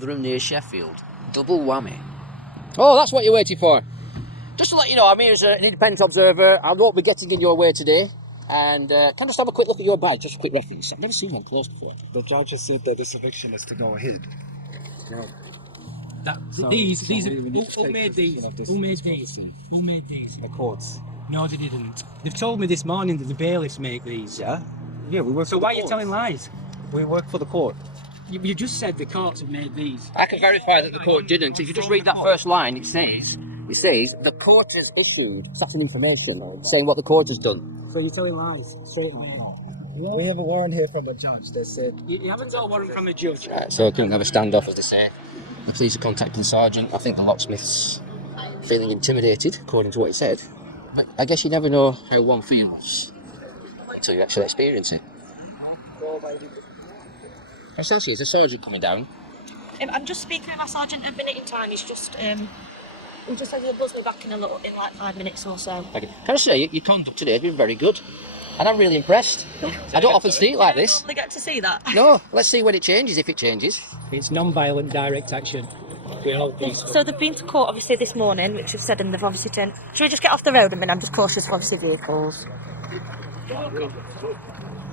Rotherham near Sheffield. Double whammy. Oh, that's what you're waiting for. Just to let you know, I'm here as an independent observer. I won't be getting in your way today. And can I just have a quick look at your badge, just a quick reference? I've never seen one close before. The judge has said that this eviction is to go ahead. Yeah. Who made these? Who made these? The courts. No, they didn't. They've told me this morning that the bailiffs make these. Yeah? Yeah, we work So for why the are you telling lies? We work for the court. You just said the courts have made these. I can verify that the court didn't. If you just read that first line, it says, the court has issued certain information saying what the court has done. So you're telling lies straight away. We have a warrant here from a judge that said... You haven't got a warrant from a judge. Right, so I couldn't have a standoff, as they say. The police are contacting the sergeant. I think the locksmith's feeling intimidated, according to what he said. But I guess you never know how one feels until you actually experience it. Constantia, is the sergeant coming down? I'm just speaking with my sergeant a minute in time. He's just he just said he'll buzz me back in like 5 minutes or so. Okay. Can I say your conduct today has been very good, and I'm really impressed. I don't often see it like this. They get to see that. No, let's see when it changes, if it changes. It's non-violent direct action. We're all peaceful. So they've been to court obviously this morning, which we've said, and they've obviously turned. Should we just get off the road a minute? I'm just cautious of obviously vehicles.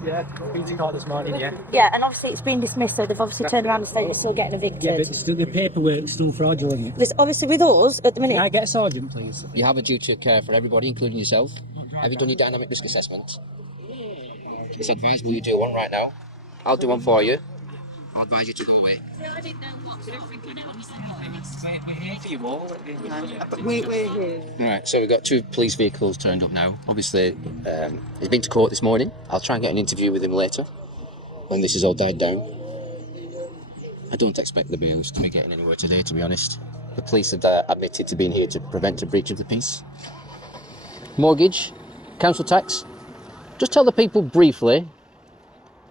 Yeah, been to court this morning, yeah. Yeah, and obviously it's been dismissed, so they've obviously turned around and said they're still getting evicted. Yeah, but the paperwork's still fraudulent. There's obviously with us at the minute. Can I get a sergeant, please? You have a duty of care for everybody, including yourself. Have you done your dynamic risk assessment? It's advisable you do one right now. I'll do one for you. I'll advise you to go away. No, I didn't know what. We don't think I know. We're here. Right, so we've got 2 police vehicles turned up now. Obviously, he's been to court this morning. I'll try and get an interview with him later, when this has all died down. I don't expect the bailiffs to be getting anywhere today, to be honest. The police have admitted to being here to prevent a breach of the peace. Mortgage, council tax. Just tell the people briefly,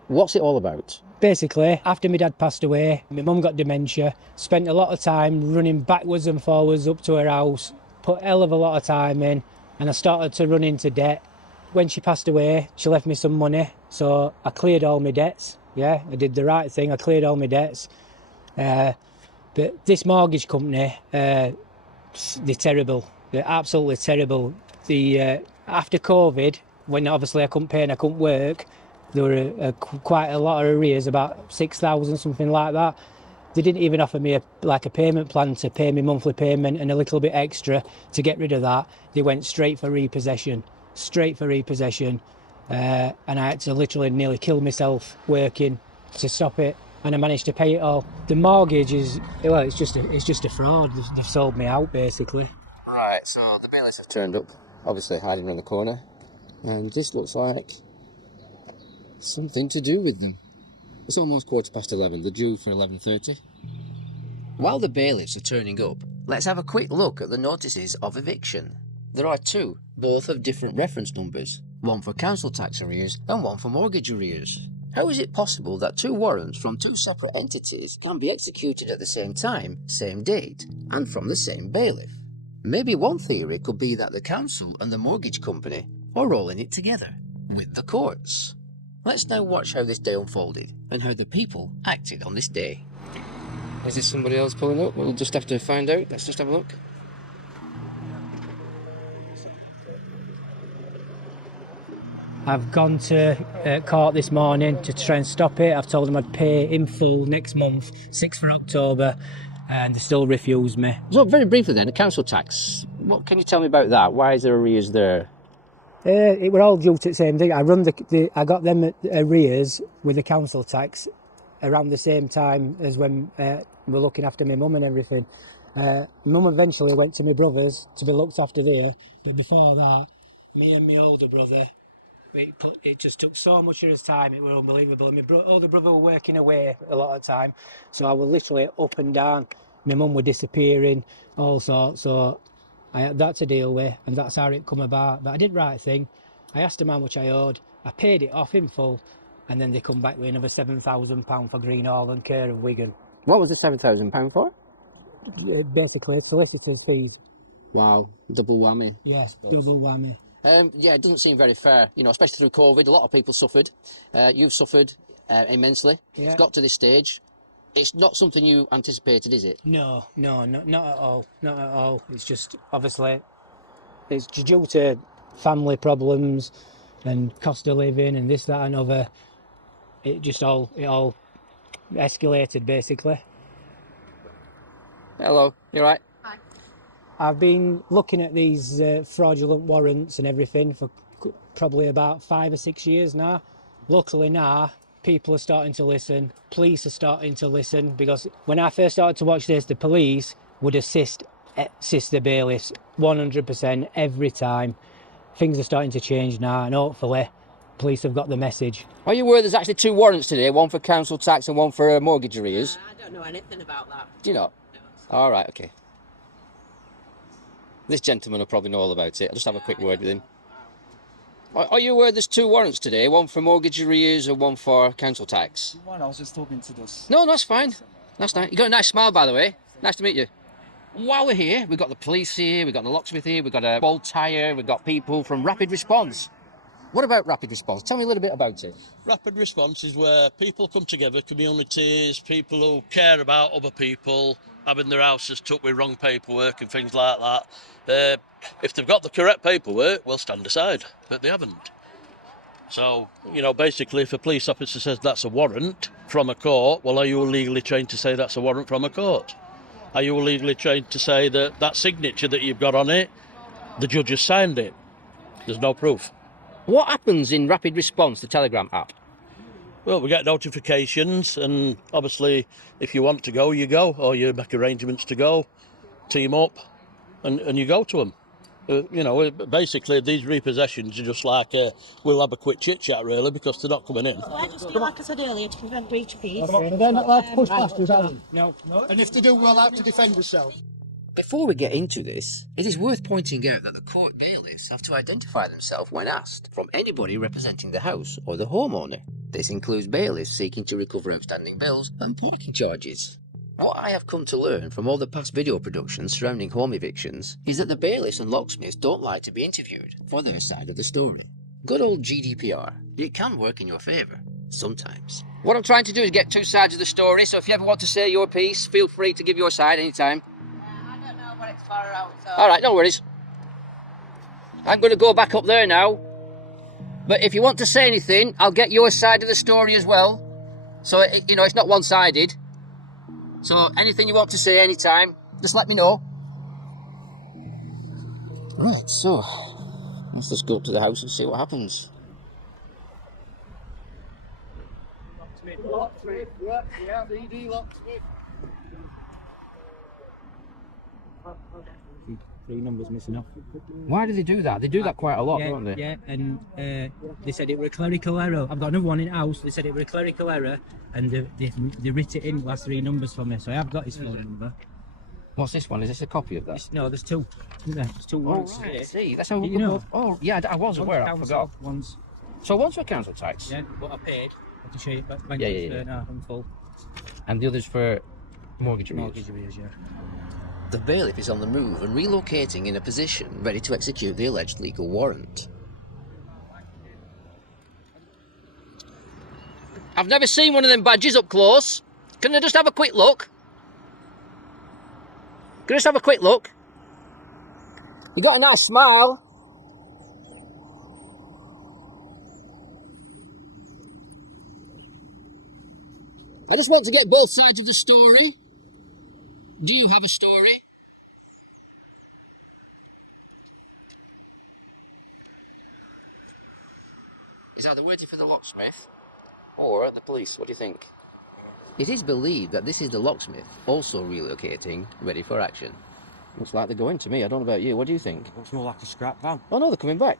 what's it all about? Basically, after my dad passed away, my mum got dementia, spent a lot of time running backwards and forwards up to her house, put a hell of a lot of time in, and I started to run into debt. When she passed away, she left me some money, so I cleared all my debts. Yeah, I did the right thing, I cleared all my debts. But this mortgage company, they're terrible. They're absolutely terrible. After COVID, when obviously I couldn't pay and I couldn't work, there were quite a lot of arrears, about 6,000, something like that. They didn't even offer me a payment plan to pay me monthly payment and a little bit extra to get rid of that. They went straight for repossession. And I had to literally nearly kill myself working to stop it, and I managed to pay it all. The mortgage is, well, it's just a fraud. They've sold me out, basically. Right, so the bailiffs have turned up, obviously hiding around the corner, and this looks like something to do with them. It's almost 11:15. They're due for 11:30. While the bailiffs are turning up, let's have a quick look at the notices of eviction. There are 2, both of different reference numbers, one for council tax arrears and one for mortgage arrears. How is it possible that 2 warrants from 2 separate entities can be executed at the same time, same date, and from the same bailiff? Maybe one theory could be that the council and the mortgage company are all in it together, with the courts. Let's now watch how this day unfolded, and how the people acted on this day. Is there somebody else pulling up? We'll just have to find out. Let's just have a look. I've gone to court this morning to try and stop it. I've told them I'd pay in full next month, 6th of October, and they still refused me. So very briefly then, the council tax. What can you tell me about that? Why is there arrears there? It were all due to the same thing. I got them arrears with the council tax around the same time as when we're looking after my mum and everything. Mum eventually went to my brother's to be looked after there, but before that, me and my older brother, it just took so much of his time, it was unbelievable. And my older brother were working away a lot of the time, so I was literally up and down. My mum were disappearing, all sorts, so I had that to deal with, and that's how it come about. But I did the right thing. I asked them how much I owed, I paid it off in full, and then they come back with another £7,000 for Greenhall and care of Wigan. What was the £7,000 for? Basically, solicitors' fees. Wow, double whammy. Yes, double whammy. Yeah, it doesn't seem very fair, you know, especially through COVID. A lot of people suffered. You've suffered immensely. Yeah. It's got to this stage. It's not something you anticipated, is it? No, not at all. Not at all. It's just obviously it's due to family problems and cost of living and this, that, and other. It all escalated basically. Hello, you right? I've been looking at these fraudulent warrants and everything for probably about 5 or 6 years now. Luckily now, people are starting to listen. Police are starting to listen, because when I first started to watch this, the police would assist the bailiffs 100% every time. Things are starting to change now, and hopefully police have got the message. Are you aware there's actually 2 warrants today, one for council tax and one for mortgage arrears? I don't know anything about that. Do you not? No. All right, okay. This gentleman will probably know all about it. I'll just have a quick word with him. Are you aware there's 2 warrants today, one for mortgage arrears and one for council tax? One, I was just talking to this. No, that's fine. That's nice. You got a nice smile, by the way. Nice to meet you. While we're here, we've got the police here, we've got the locksmith here, we've got a bolt tyre, we've got people from Rapid Response. What about Rapid Response? Tell me a little bit about it. Rapid response is where people come together, communities, people who care about other people, having their houses took with wrong paperwork and things like that. If they've got the correct paperwork, we'll stand aside, but they haven't. So, you know, basically if a police officer says that's a warrant from a court, well, are you legally trained to say that's a warrant from a court? Are you legally trained to say that that signature that you've got on it, the judge has signed it? There's no proof. What happens in Rapid Response, the Telegram app? Well, we get notifications, and obviously if you want to go, you go, or you make arrangements to go, team up, and you go to them. You know, basically these repossessions are just like, we'll have a quick chit-chat really, because they're not coming in. So I just feel like I said earlier, to prevent breach of peace. They're not allowed to push past us, are they? No. And if they do, we'll have to defend ourselves. Before we get into this, it is worth pointing out that the court bailiffs have to identify themselves when asked from anybody representing the house or the homeowner. This includes bailiffs seeking to recover outstanding bills and parking charges. What I have come to learn from all the past video productions surrounding home evictions is that the bailiffs and locksmiths don't like to be interviewed for their side of the story. Good old GDPR. It can work in your favour, sometimes. What I'm trying to do is get 2 sides of the story, so if you ever want to say your piece, feel free to give your side anytime. I don't know, but it's far out, so... Alright, no worries. I'm going to go back up there now. But if you want to say anything, I'll get your side of the story as well. So, you know, it's not one-sided. So, anything you want to say anytime, just let me know. Right, so, let's just go up to the house and see what happens. Locksmith, yeah, BD locksmith. 3 numbers missing off. Why do they do that? They do that quite a lot, Yeah, don't they? yeah, and they said it were a clerical error. I've got another one in house. They said it were a clerical error, and they writ it in last 3 numbers for me. So I have got his phone number. What's this one? Is this a copy of that? No, there's 2. Isn't there? There's 2 Oh, warrants right, I today. see. That's how we You know. Oh, yeah, I was aware. I forgot. One's, So one's for council tax, yeah, but I paid. I can show you back. Yeah. No, I'm full. and the other's for mortgage arrears. Mortgage arrears, yeah. The bailiff is on the move and relocating in a position ready to execute the alleged legal warrant. I've never seen one of them badges up close. Can I just have a quick look? Can I just have a quick look? You got a nice smile. I just want to get both sides of the story. Do you have a story? Is either waiting for the locksmith or the police. What do you think? It is believed that this is the locksmith also relocating, ready for action. Looks like they're going to me. I don't know about you. What do you think? Looks more like a scrap van. Oh no, they're coming back.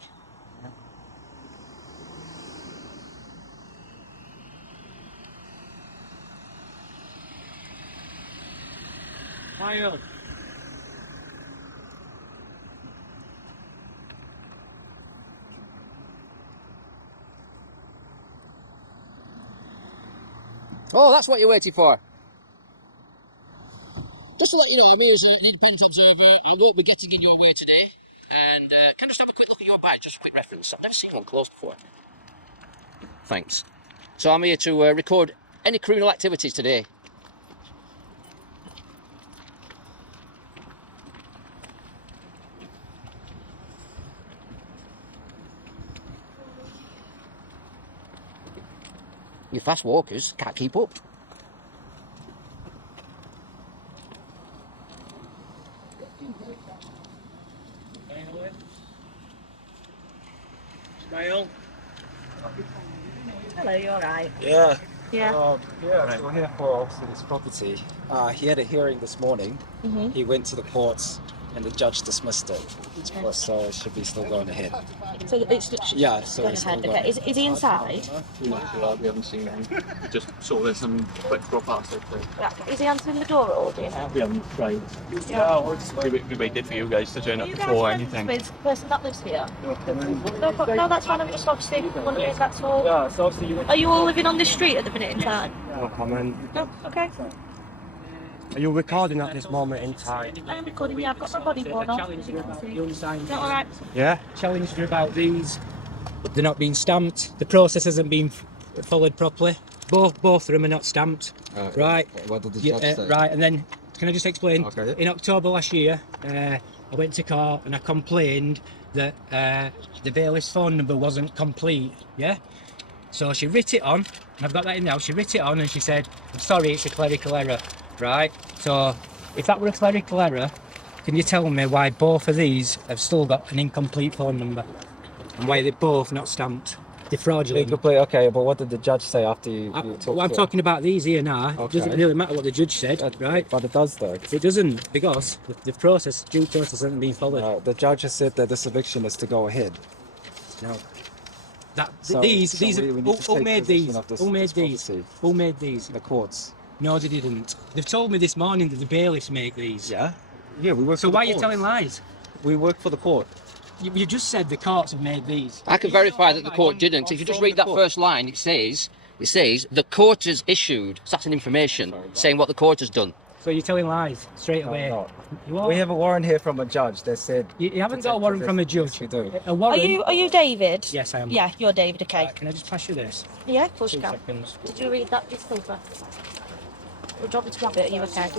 Fire. Oh, that's what you're waiting for. Just to let you know, I'm here as an independent observer. I won't be getting in your way today. And can I just have a quick look at your badge, just a quick reference? I've never seen one close before. Thanks. So I'm here to record any criminal activities today. You fast walkers can't keep up. Smile. Hello, you alright? Yeah. Yeah. Yeah, we're here for obviously this property. He had a hearing this morning. Mhm. He went to the courts and the judge dismissed it. Okay. So it should be still going ahead. So it's just Yeah, so going it's ahead. still Okay. going Is he inside? We haven't seen him. Just saw there's some quick drop outs. Right. Is he answering the door at all? Do you know? We haven't tried. We waited for you guys to turn Are up you guys before friends anything. with the person that lives here? No, that's fine. I'm just obviously wondering. That's all. Yeah, so obviously you went Are you all living on this street at the minute in time? no comment. No. Okay. Are you recording at this moment in time? I am recording. Yeah, I've got my body worn off. As you can see. You understand? Is that all right? Yeah. Challenged you about these. They're not being stamped. The process hasn't been followed properly. Both of them are not stamped. Right. What did the Yeah, judge say? right, and then can I just explain? Okay. In October last year, I went to court and I complained that the bailiff's phone number wasn't complete. Yeah. So she writ it on, and I've got that in now. She writ it on and she said, "I'm sorry, it's a clerical error." Right. So if that were a clerical error, can you tell me why both of these have still got an incomplete phone number, and why they're both not stamped? They're fraudulent. Okay, but what did the judge say after you talked Well, I'm to him? talking about these here now. It Okay. doesn't really matter what the judge said, right? But it does though. It doesn't, because the process, due process, hasn't been followed. The judge has said that this eviction is to go ahead. No. So We need to who take made possession these? of this- Who made this these? property. Who made these? The courts. No, they didn't. They've told me this morning that the bailiffs make these. Yeah. Yeah, we work So for why are the you courts. telling lies? We work for the court. You just said the courts have made these. I can verify that the court didn't. If you just read that first line, it says the court has issued certain information saying what the court has done. So you're telling lies straight away. No. You are. We have a warrant here from a judge that said You haven't got a warrant from a judge. Yes, we do. A warrant. Are you David? Yes, I am. Yeah, you're David. Okay. Right, can I just pass you this? Yeah, of course you 2 can. seconds. Did you read that piece of paper? Would you want me to grab it? Are you okay?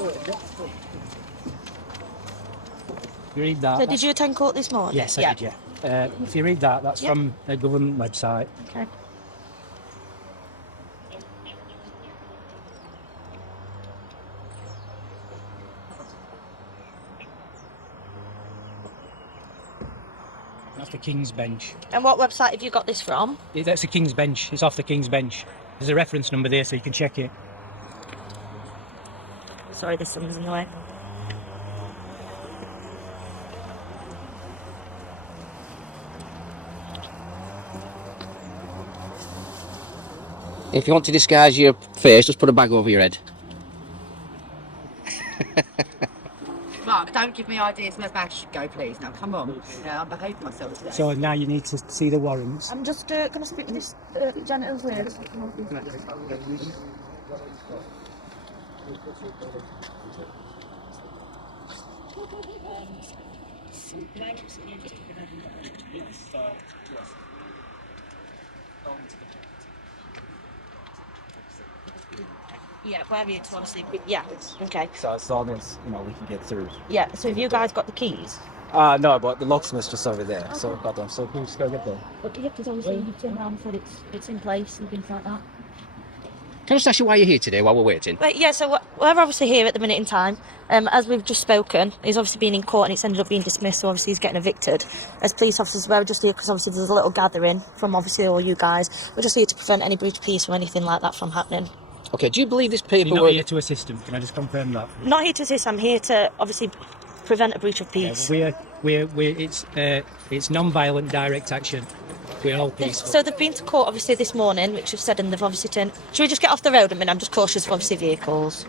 You read that. So did you attend court this morning? Yes, I did, yeah. If you read that, that's Yeah. from a government website. Okay. That's the King's Bench. And what website have you got this from? That's the King's Bench. It's off the King's Bench. There's a reference number there so you can check it. Sorry, this one's in the way. If you want to disguise your face, just put a bag over your head. Mark, don't give me ideas where bags should go, please. Now, come on. Yeah, I'm behaving myself today. So now you need to see the warrants. I'm just going to speak to this janitor's lady. Yeah, wherever you want to see. Yeah, okay. So as long as we can get through. Yeah, so have you guys got the keys? No, but the locksmith's just over there. So we've got them. So we'll just go get them. But yeah, because obviously you turn around and said it's in place and things like that. Can I just ask you why you're here today while we're waiting? But yeah, so we're obviously here at the minute in time. As we've just spoken, he's obviously been in court and it's ended up being dismissed, so obviously he's getting evicted. As police officers, we're just here because obviously there's a little gathering from obviously all you guys. We're just here to prevent any breach of peace or anything like that from happening. Okay, do you believe this You're not paperwork? here to assist him. Can I just confirm that? Not here to assist, I'm here to obviously prevent a breach of Yeah, peace. it's non-violent direct action. We're all peaceful. So they've been to court obviously this morning, which we've said, and they've obviously turned... Should we just get off the road a minute? I'm just cautious of obviously vehicles.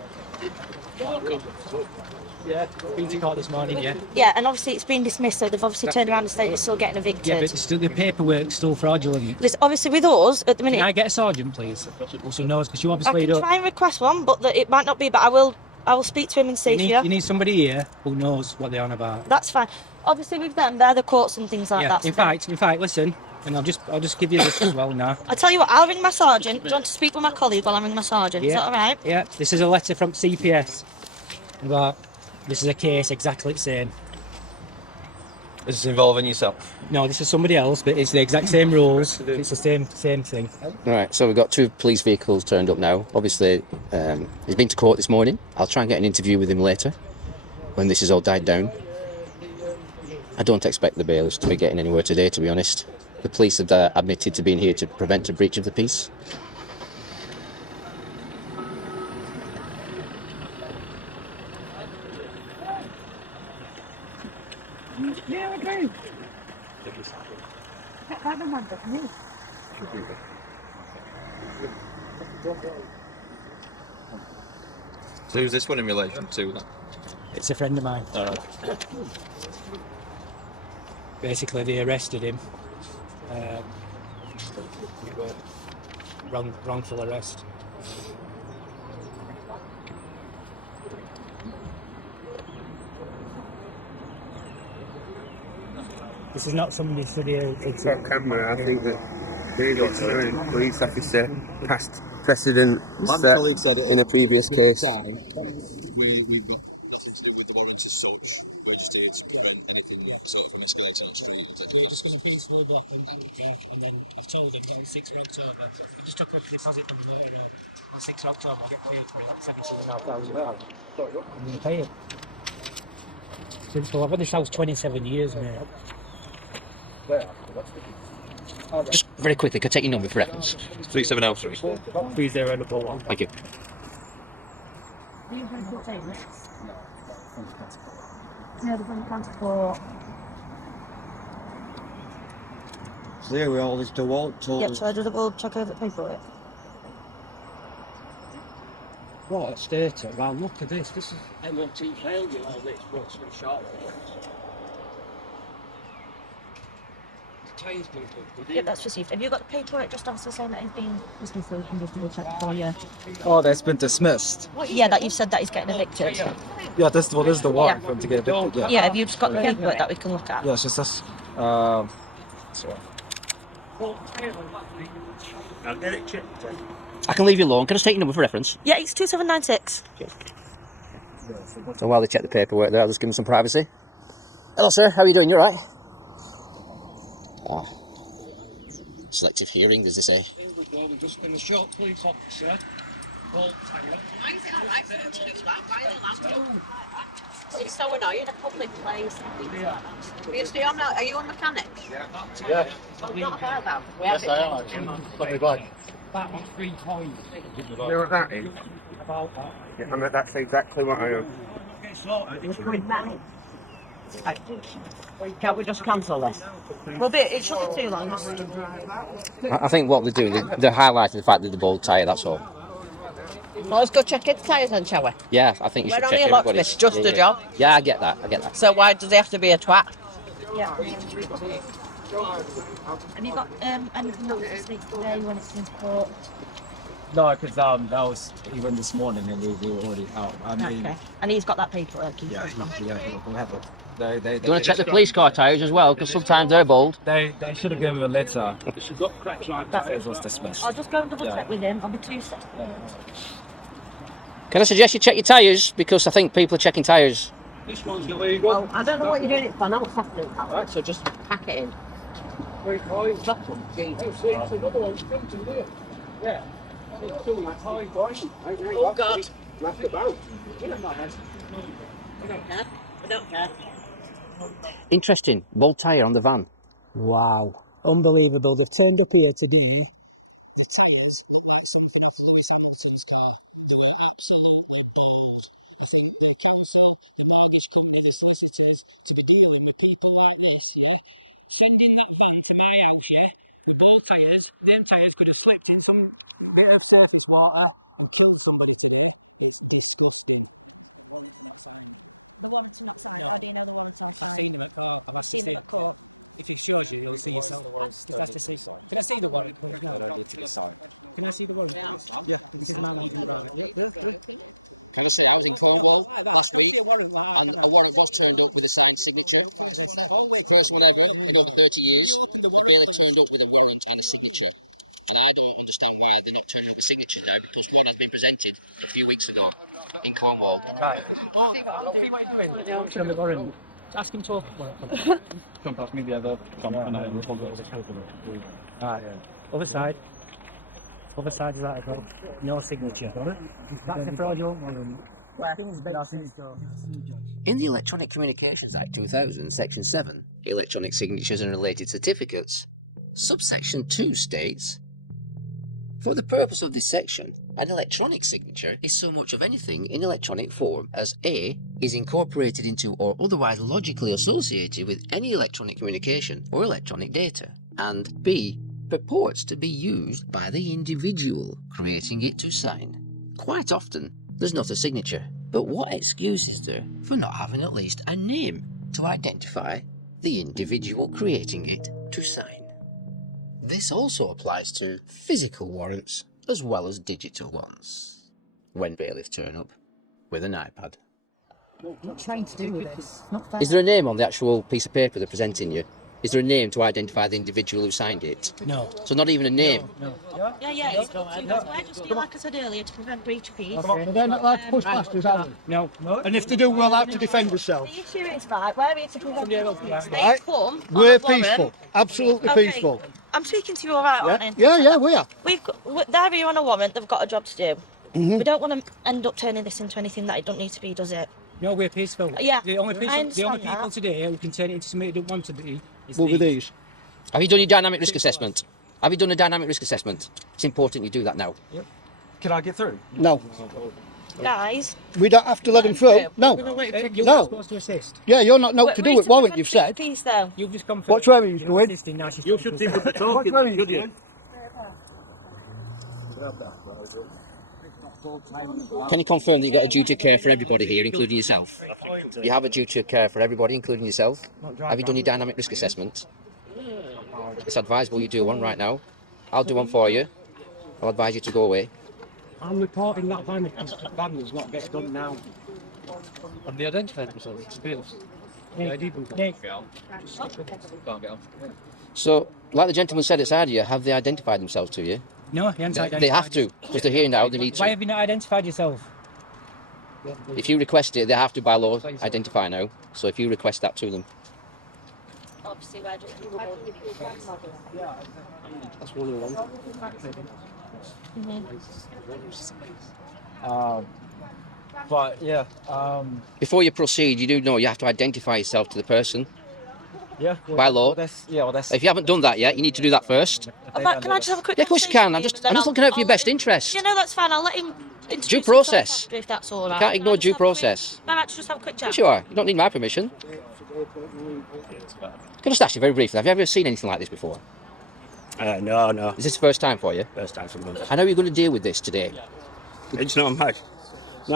Yeah, been to court this morning, yeah. Yeah, and obviously it's been dismissed, so they've obviously turned around and said it's still getting evicted. Yeah, but still, the paperwork's still fraudulent. Listen, obviously with us at the minute... Can I get a sergeant, please? Also knows, because you I obviously can don't... try and request one, but it might not be. But I will speak to him and see if You need somebody here who knows what they're on about. That's fine. Obviously with them, they're the courts and things like Yeah. that. In fact, listen, and I'll just give you this as well now. I tell you what, I'll ring my sergeant. Do you want to speak with my colleague while I ring my sergeant? Is that all right? Yeah. This is a letter from CPS. About this is a case exactly the same. Is this involving yourself? No, this is somebody else, but it's the exact same rules. It's the same thing. Right, so we've got 2 police vehicles turned up now. Obviously, he's been to court this morning. I'll try and get an interview with him later, when this has all died down. I don't expect the bailiffs to be getting anywhere today, to be honest. The police have admitted to being here to prevent a breach of the peace. So who's this one in relation to? It's a friend of mine. Basically, they arrested him. Wrongful arrest. This is not somebody stood here. It's on camera. I think that the police officer passed precedent set in a previous case. We've got nothing to do with the warrants as such. We're just here to prevent anything sort of from escalating on the street. We're just going to peacefully block them, and then I've told them that on 6th of October, I just took up a deposit from the motor road. On 6th of October, I get paid for it, £17,500. I'm going to pay it. Simple. I've had this house 27 years, mate. Just very quickly, could I take your number for reference? 3703. 3001. Thank you. So here we all this DeWalt tool. Yep, so I do the bulb check over the paperwork. What a stater. Wow, look at this. This is MOT failure, all this. What's been shot? Yep, that's received. Have you got the paperwork just also saying that he's been dismissed, so we can just double check for you? Oh, that's been dismissed. Yeah, that you've said that he's getting evicted. Yeah, this is the warrant for him to get evicted. Yeah, have you just got the paperwork that we can look at? Yeah, it's just this. Sorry. I can leave you alone. Can I just take your number for reference? Yeah, it's 2796. So while they check the paperwork there, I'll just give them some privacy. Hello, sir. How are you doing? You all right? Ah. Selective hearing, does they say? Here we go. We've just been a short police officer. Why is it alright for them to do that? Why are they allowed to? It's so annoying, a public place. Are you a mechanic? Yeah. I've not heard that. Yes, I am actually. Let me back. That was 3 points. You know what that is? About that. Yeah, and that's exactly what I am. Can't we just cancel this? Well, it shouldn't be too long. I think what they do, they're highlighting the fact that the bold tyre, that's all. Well, let's go check its tyres then, shall we? Yeah, I think you should We're check only a everybody's. locksmith, just a job. Yeah, I get that. So why does he have to be a twat? Yeah. Have you got anything else to speak today when it's in court? No, because that was even this morning and we were already out. I mean, Okay. And he's got that paperwork. yeah, we'll have it. Do you want to check the police car tyres as well? Because sometimes they're bold. They should have given him a letter. It was dismissed. I'll just go and double check with him. I'll be 2 seconds. Can I suggest you check your tyres? Because I think people are checking tyres. This one's illegal. Well, I don't know what you're doing it for. Now it's happening. Alright, so just pack it in. 3 points. It's another one. Something there. Yeah. It's 2 points. Oh, God. Left about. I don't care. Interesting. Bold tyre on the van. Wow. Unbelievable. They've turned up here today. The tyres look like something off Lewis Hamilton's car. They're absolutely bold. So the council, the mortgage company, the solicitors, to be dealing with people like this, yeah? Sending that van to my house, yeah? With both tyres. Them tyres could have slipped in some bit of surface water and killed somebody. It's disgusting. Can I say I was in front of one last week, and a warrant was turned up with a signed signature. First one I've known in over 30 years, they turned up with a warrant and a signature. I don't understand why they're not turning up a signature now, because one has been presented a few weeks ago in Cornwall. Ask him to open. come past me the other Right. Other side. Other side of that as well. No signature. That's a fraudulent one. In the Electronic Communications Act 2000, Section 7, Electronic Signatures and Related Certificates, subsection 2 states, for the purpose of this section, an electronic signature is so much of anything in electronic form as A. is incorporated into or otherwise logically associated with any electronic communication or electronic data, and B. purports to be used by the individual creating it to sign. Quite often, there's not a signature, but what excuse is there for not having at least a name to identify the individual creating it to sign? This also applies to physical warrants as well as digital ones. When bailiffs turn up with an iPad. What trying to do with this? Not fair. Is there a name on the actual piece of paper they're presenting you? Is there a name to identify the individual who signed it? No. So not even a name? No. Yeah, it's got to. We're just here, like I said earlier, to prevent breach of peace. They're not allowed to push past us, are they? No. And if they do, we're allowed to defend ourselves. The issue is, right, we're here to prevent breach of peace. They Right. come on We're a warrant. peaceful, absolutely Okay. peaceful. I'm speaking to you all right, aren't I? Yeah, we are. They're here on a warrant, they've got a job to do. We don't want to end up turning this into anything that it don't need to be, does it? No, we're peaceful. Yeah, The only I people understand today who can turn it into something they don't want to be is Will be these. Have you done your dynamic risk assessment? Have you done a dynamic risk assessment? It's important you do that now. Can I get through? No, Guys, we don't have to let them through. No, You're No. supposed to assist. yeah, you're not to do we're it, warrant, to you've prevent said. breach of peace, though. You've just come What's wrong with you doing? assisting, now she's You come should to think of the What's talking, wrong with you should you? Can you confirm that you've got a duty of care for everybody here, including yourself? You have a duty of care for everybody, including yourself? Have you done your dynamic risk assessment? It's advisable you do one right now. I'll do one for you. I'll advise you to go away. I'm reporting that van does not get done now. Have they identified themselves? It's bailiffs. Nick. Can't get on. So, like the gentleman said outside you, have they identified themselves to you? No, you haven't identified. They have to, because they're here now, they need Why to. have you not identified yourself? If you request it, they have to by law identify now. So if you request that to them. Obviously, we're just... That's one of them. But yeah, Before you proceed, you do know you have to identify yourself to the person yeah. by law. That's If you haven't done that yet, you need to do that first. Can I just have a quick Yeah, of course you can. I'm conversation just with him, and then looking out for your I'll best let him- interest. Yeah, no, that's fine. I'll let him introduce Due himself process. after, if that's all right. Can't ignore Can I just due have a quick- process. Can I just have a quick chat? Yes, you are. You don't need my permission. Can I just ask you very briefly, have you ever seen anything like this before? No. Is this the first time for you? First time for me. I know you're going to deal with this today. It's not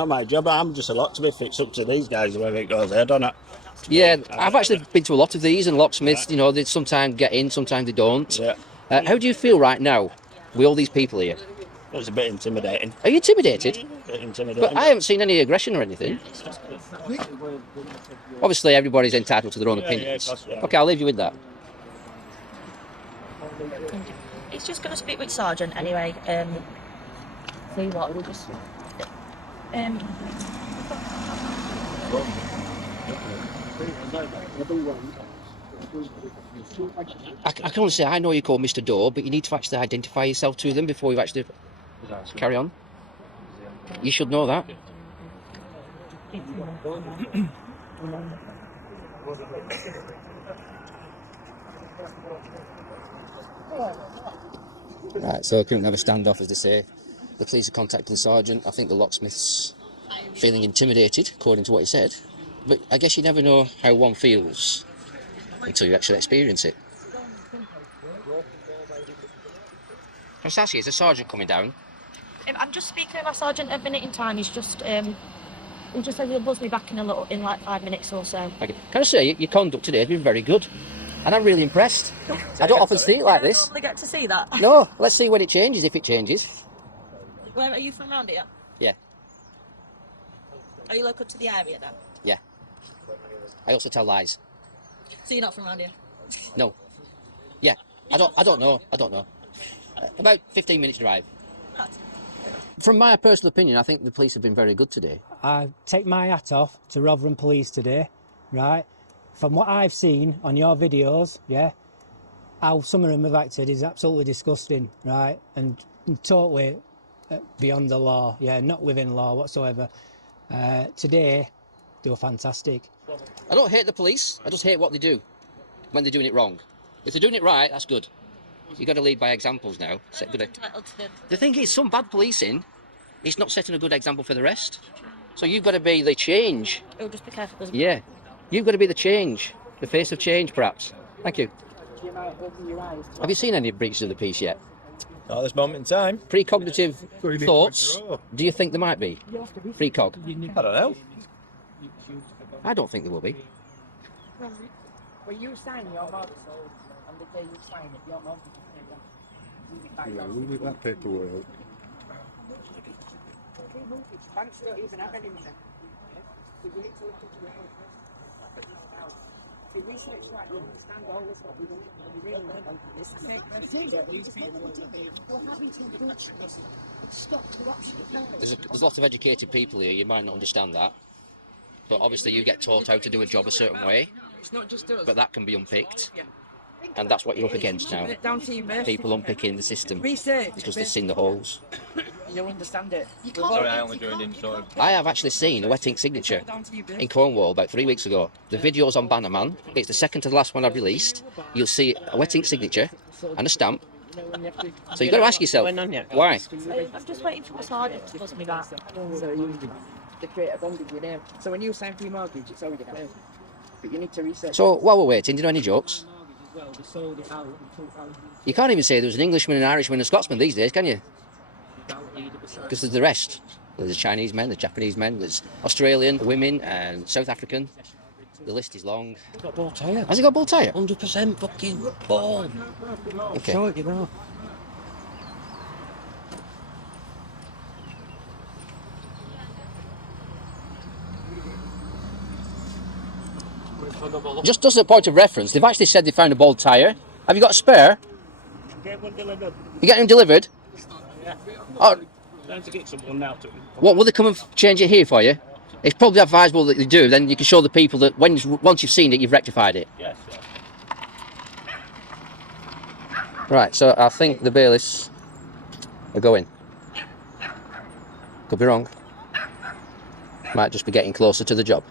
my job. I'm just a lot to be fixed up to these guys, wherever it goes. I don't know. Yeah, I've actually been to a lot of these, and locksmiths, you know, they sometimes get in, sometimes they don't. Yeah. How do you feel right now with all these people here? It's a bit intimidating. Are you intimidated? A bit intimidating. But I haven't seen any aggression or anything. Obviously, everybody's entitled to their own opinions. of course, yeah. Okay, I'll leave you with that. He's just going to speak with Sergeant anyway. See what, we'll just... I can only say I know you're called Mr. Doe, but you need to actually identify yourself to them before you actually carry on. You should know that. Right, so couldn't have a standoff, as they say. The police are contacting the sergeant. I think the locksmith's feeling intimidated, according to what he said. But I guess you never know how one feels until you actually experience it. Can I just ask you, is the sergeant coming down? I'm just speaking with my sergeant a minute in time. He just said he'll buzz me back in like 5 minutes or so. Okay. Can I say, your conduct today has been very good. And I'm really impressed. I don't often see it like this. I get to see that. No, let's see when it changes, if it changes. Where are you from around here? Yeah, Are you local to the area then? yeah. I also tell lies. So you're not from around here? No. Yeah, I don't know. About 15 minutes drive. From my personal opinion, I think the police have been very good today. I take my hat off to Rotherham Police today, right? from what I've seen on your videos, yeah, how some of them have acted is absolutely disgusting, right? And totally beyond the law, yeah, not within law whatsoever. Today, they were fantastic. I don't hate the police, I just hate what they do when they're doing it wrong. If they're doing it right, that's good. You've got to lead by examples now. The thing is, some bad policing is not setting a good example for the rest. So you've got to be the change. Oh, just be careful. Yeah. You've got to be the change, the face of change, perhaps. Thank you. Have you seen any breaches of the peace yet? Not at this moment in time. Precognitive thoughts? Do you think there might be? Precog? I don't know. I don't think there will be. When you sign your mortgage, on the day you sign it, your mortgage is Yeah, we'll get that paperwork. banks don't even have any money. So you need to look into your own personal. If you research that, you understand all this stuff. You really learn this. There's lots of educated people here, you might not understand that. But obviously you get taught how to do a job a certain way. It's not just us. But that can be unpicked. And that's what you're up against now. People unpicking the system because they've seen the holes. You'll understand it. Sorry, I only joined in, so... I have actually seen a wet ink signature in Cornwall about 3 weeks ago. The video's on Bannerman. It's the second to the last one I've released. You'll see a wet ink signature and a stamp. So you've got to ask yourself, why? I'm just waiting for the sergeant to buzz me back. They create a bond with your name. So when you sign for your mortgage, it's already clear. But you need to research. So while we're waiting, do you know any jokes? You can't even say there's an Englishman, an Irishman, and a Scotsman these days, can you? Because there's the rest. There's Chinese men, there's Japanese men, there's Australian women and South African. The list is long. It's got ball tyre. Has it got ball tyre? 100% fucking ball. Okay. Sure, you know. Just as a point of reference, they've actually said they found a bald tyre. Have you got a spare? Get one delivered. You getting them delivered? Yeah. Oh, Time to get someone now to... what, will they come and change it here for you? It's probably advisable that they do, then you can show the people that once you've seen it, you've rectified it. Yes, yes. Right, so I think the bailiffs are going. Could be wrong. Might just be getting closer to the job.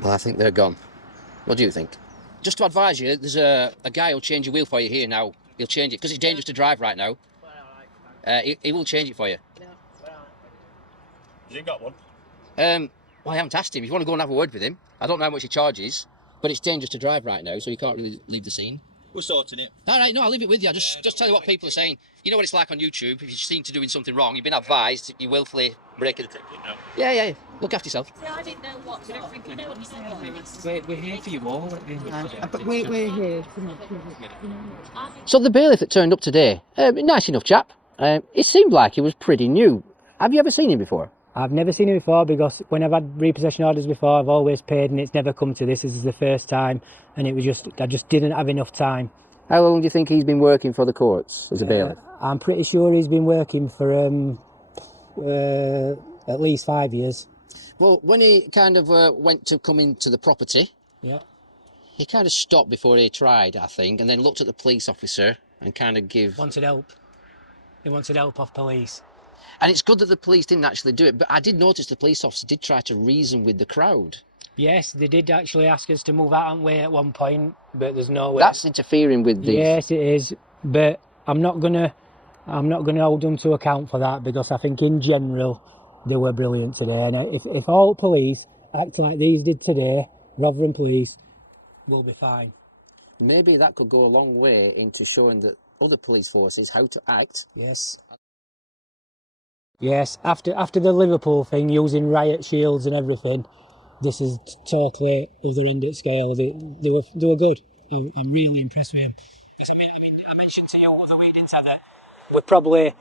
Well, I think they're gone. What do you think? Just to advise you, there's a guy who'll change your wheel for you here now. He'll change it, because it's dangerous to drive right now. He will change it for you. Has he got one? Well, I haven't asked him. If you want to go and have a word with him, I don't know how much he charges, but it's dangerous to drive right now, so you can't really leave the scene. We're sorting it. All right, no, I'll leave it with you. Just tell you what people are saying. You know what it's like on YouTube. If you seem to doing something wrong, you've been advised, you willfully break it. Yeah. Look after yourself. Yeah, I didn't know what to do. We're here for you all. But we're here. So the bailiff that turned up today, nice enough chap. It seemed like he was pretty new. Have you ever seen him before? I've never seen him before, because when I've had repossession orders before, I've always paid and it's never come to this. This is the first time, and I just didn't have enough time. How long do you think he's been working for the courts as a bailiff? I'm pretty sure he's been working for at least 5 years. Well, when he kind of went to come into the property, yeah, he kind of stopped before he tried, I think, and then looked at the police officer and kind of wanted help. He wanted help off police. And it's good that the police didn't actually do it, but I did notice the police officer did try to reason with the crowd. Yes, they did actually ask us to move out and way at one point, but there's no way. That's interfering with the... Yes, it is, but I'm not gonna hold them to account for that, because I think in general they were brilliant today. And if all police act like these did today, Rotherham police, we'll be fine. Maybe that could go a long way into showing that other police forces how to act. Yes. Yes, after the Liverpool thing, using riot shields and everything, this is totally other end of scale. They were good. I'm really impressed with him. I mentioned to you the week, didn't I, that we're probably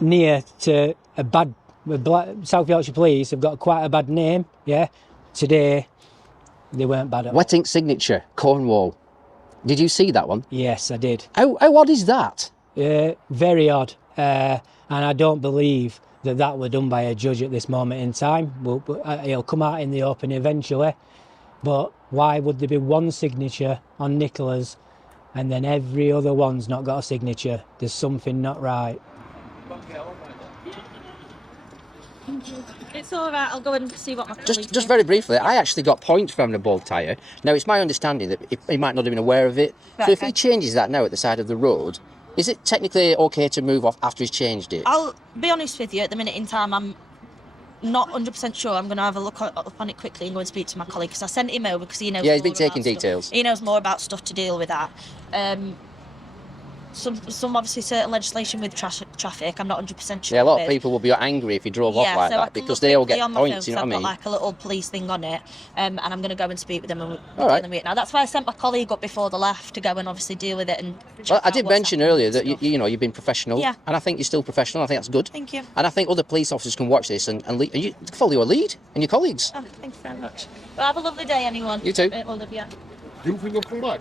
near to a bad... South Yorkshire Police have got quite a bad name, yeah? Today, they weren't bad at all. Wet ink signature, Cornwall. Did you see that one? Yes, I did. How odd is that? Very odd. And I don't believe that were done by a judge at this moment in time. It'll come out in the open eventually. But why would there be one signature on Nicola's and then every other one's not got a signature? There's something not right. It's all right. I'll go and see what my colleague Just very briefly, I actually got points from the bald tyre. Now, it's my understanding that he might not have been aware of it. Right, so if okay. he changes that now at the side of the road, is it technically okay to move off after he's changed it? I'll be honest with you, at the minute in time, I'm not 100% sure. I'm going to have a look up on it quickly and go and speak to my colleague, because I sent him over because he knows. Yeah, he's been more taking about details. Stuff. He knows more about stuff to deal with that. Some obviously certain legislation with traffic. I'm not 100% sure. Yeah, a lot of people will be angry if he drove off like so I that, can because look they all quickly get on my points, phone, you know so what I I've mean? got like a little police thing on it, and I'm going to go and speak with them and All right. dealing with it now. That's why I sent my colleague up before the left to go and obviously deal with it. And Well, I did mention earlier that you know you've been professional, Yeah. and I think you're still professional. I think that's good. Thank you. And I think other police officers can watch this and you follow your lead and your colleagues. Oh, thank you very much. Well, have a lovely day, anyone. You too. All of you. Do you think you'll come back?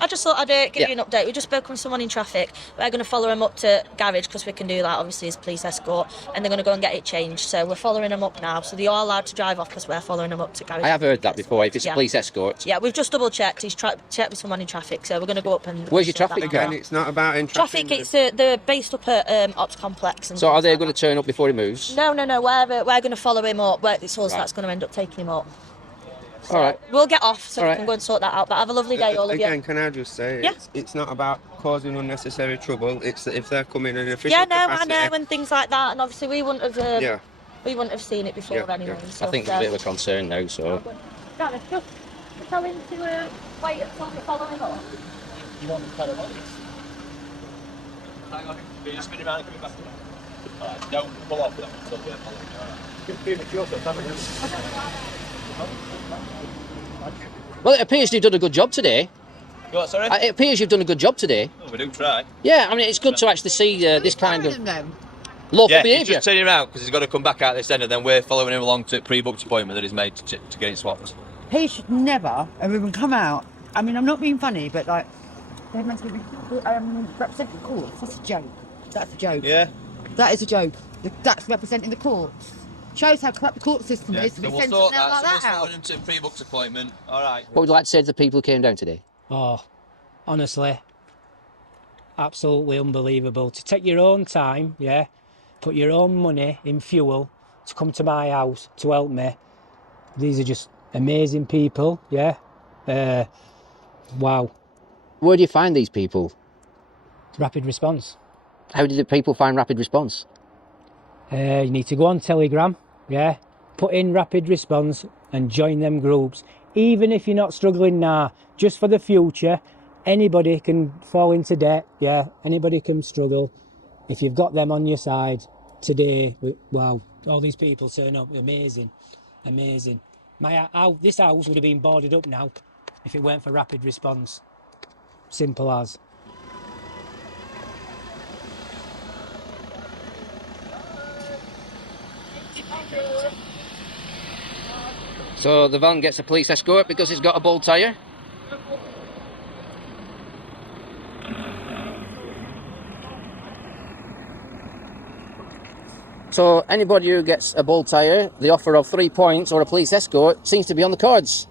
I just thought I'd give you an update. We just spoke with someone in traffic. We're going to follow him up to garage because we can do that, obviously, as police escort, and they're going to go and get it changed. So we're following him up now. So they are allowed to drive off because we're following him up to garage. I have heard that before. If it's a police escort. Yeah, we've just double checked. He's checked with someone in traffick, so we're going to go up and. Where's your sort traffic that out. Again, it's not about in Traffic. It's they're based up at Ops Complex. And So are they going to turn up before he moves? No. We're going to follow him up. It's us Right. that's going to end up taking him up. All right. We'll get off so All we right. can go and sort that out. But have a lovely day, all of you. Again, can I just say, Yeah. it's not about causing unnecessary trouble. It's that if they're coming in an official Yeah, no, capacity. I know, and things like that, and obviously we wouldn't have. Yeah. We wouldn't have seen it before anyway. I So, think there's a bit of a concern now, so. Gareth, just tell him to wait until we follow him up. You want me to carry on? Hang on. You're just spinning around and coming back. Alright, don't pull off with that until we're following you. Alright. Well, it appears you've done a good job today. What, sorry? It appears you've done a good job today. Oh, we do try. Yeah, I mean, it's good to actually see this kind of lawful Yeah, he's behaviour. just turning around because he's got to come back out this end, and then we're following him along to a pre-booked appointment that he's made to get it swapped. He should never have even come out. I mean, I'm not being funny, but like, they're meant to be representing the courts. That's a joke. That's a joke. Yeah. That is a joke. That's representing the courts. Shows how corrupt the court system is to So be we'll sending sort out that. like So we're that out. following him to a pre-booked appointment. All right. What would you like to say to the people who came down today? Oh, honestly, absolutely unbelievable. To take your own time, yeah, put your own money in fuel to come to my house to help me. These are just amazing people, yeah. Wow. Where do you find these people? Rapid response. How did the people find rapid response? You need to go on Telegram, yeah, put in rapid response and join them groups. Even if you're not struggling now, just for the future, anybody can fall into debt, yeah, anybody can struggle. If you've got them on your side today, wow, all these people turn up, amazing, amazing. This house would have been boarded up now if it weren't for rapid response. Simple as. So the van gets a police escort because it's got a bald tyre. So anybody who gets a bald tyre, the offer of 3 points or a police escort seems to be on the cards.